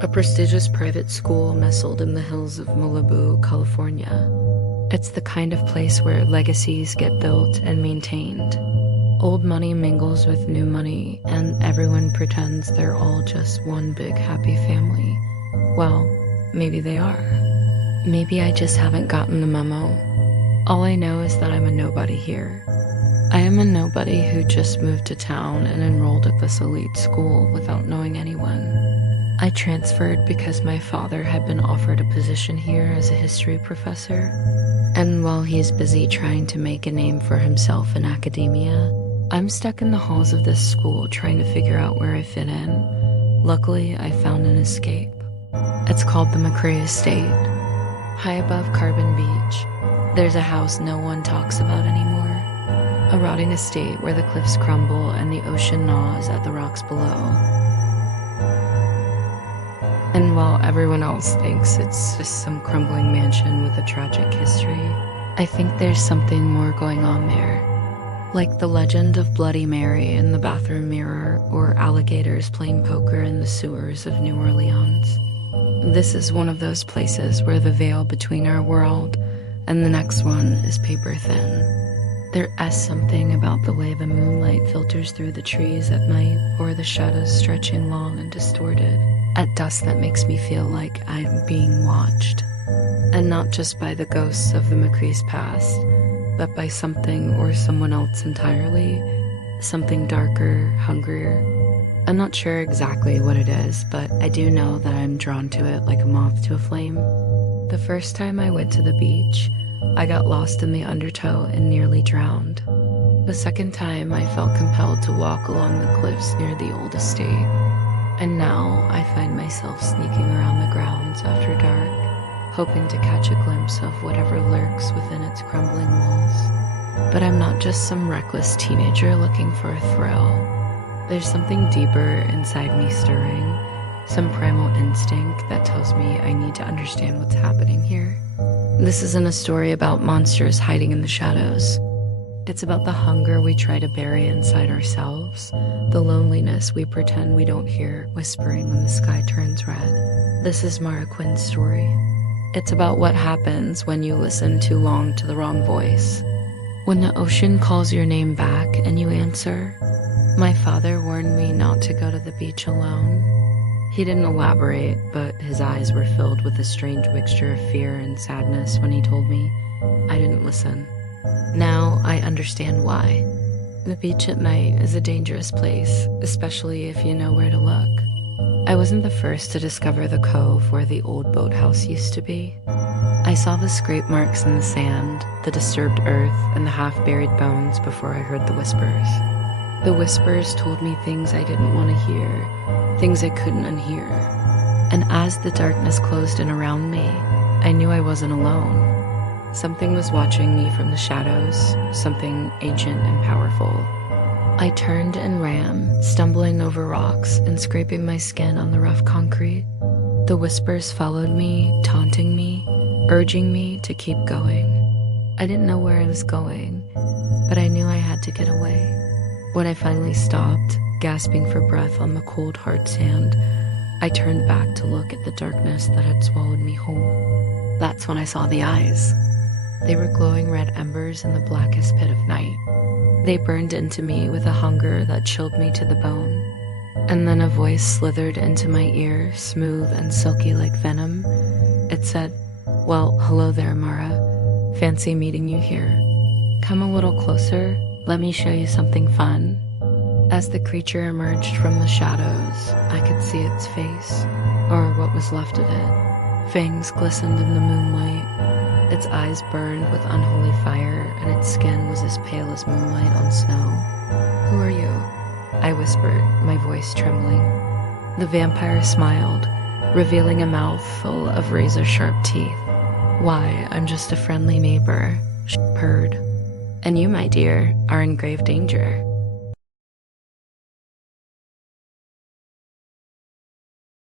a prestigious private school nestled in the hills of Malibu, California. It's the kind of place where legacies get built and maintained. Old money mingles with new money, and everyone pretends they're all just one big happy family. Well, maybe they are. Maybe I just haven't gotten the memo. All I know is that I'm a nobody here. I am a nobody who just moved to town and enrolled at this elite school without knowing anyone. I transferred because my father had been offered a position here as a history professor. And while he's busy trying to make a name for himself in academia, I'm stuck in the halls of this school trying to figure out where I fit in. Luckily, I found an escape. It's called the McCrea Estate. High above Carbon Beach, there's a house no one talks about anymore. A rotting estate where the cliffs crumble and the ocean gnaws at the rocks below. And while everyone else thinks it's just some crumbling mansion with a tragic history, I think there's something more going on there. Like the legend of Bloody Mary in the bathroom mirror, or alligators playing poker in the sewers of New Orleans. This is one of those places where the veil between our world and the next one is paper thin. There is something about the way the moonlight filters through the trees at night, or the shadows stretching long and distorted at dusk, that makes me feel like I'm being watched. And not just by the ghosts of the McCrea's past, but by something or someone else entirely. Something darker, hungrier. I'm not sure exactly what it is, but I do know that I'm drawn to it like a moth to a flame. The first time I went to the beach, I got lost in the undertow and nearly drowned. The second time, I felt compelled to walk along the cliffs near the old estate. And now, I find myself sneaking around the grounds after dark, hoping to catch a glimpse of whatever lurks within its crumbling walls. But I'm not just some reckless teenager looking for a thrill. There's something deeper inside me stirring, some primal instinct that tells me I need to understand what's happening here. This isn't a story about monsters hiding in the shadows. It's about the hunger we try to bury inside ourselves, the loneliness we pretend we don't hear whispering when the sky turns red. This is Mara Quinn's story. It's about what happens when you listen too long to the wrong voice. When the ocean calls your name back and you answer. My father warned me not to go to the beach alone. He didn't elaborate, but his eyes were filled with a strange mixture of fear and sadness when he told me. I didn't listen. Now I understand why. The beach at night is a dangerous place, especially if you know where to look. I wasn't the first to discover the cove where the old boathouse used to be. I saw the scrape marks in the sand, the disturbed earth, and the half-buried bones before I heard the whispers. The whispers told me things I didn't want to hear, things I couldn't unhear. And as the darkness closed in around me, I knew I wasn't alone. Something was watching me from the shadows, something ancient and powerful. I turned and ran, stumbling over rocks and scraping my skin on the rough concrete. The whispers followed me, taunting me, urging me to keep going. I didn't know where I was going, but I knew I had to get away. When I finally stopped, gasping for breath on the cold, hard sand, I turned back to look at the darkness that had swallowed me whole. That's when I saw the eyes. They were glowing red embers in the blackest pit of night. They burned into me with a hunger that chilled me to the bone. And then a voice slithered into my ear, smooth and silky like venom. It said, "Well, hello there, Mara. Fancy meeting you here. Come a little closer. Let me show you something fun." As the creature emerged from the shadows, I could see its face, or what was left of it. Fangs glistened in the moonlight. Its eyes burned with unholy fire, and its skin was as pale as moonlight on snow. "Who are you?" I whispered, my voice trembling. The vampire smiled, revealing a mouth full of razor-sharp teeth. "Why, I'm just a friendly neighbor," she purred. "And you, my dear, are in grave danger."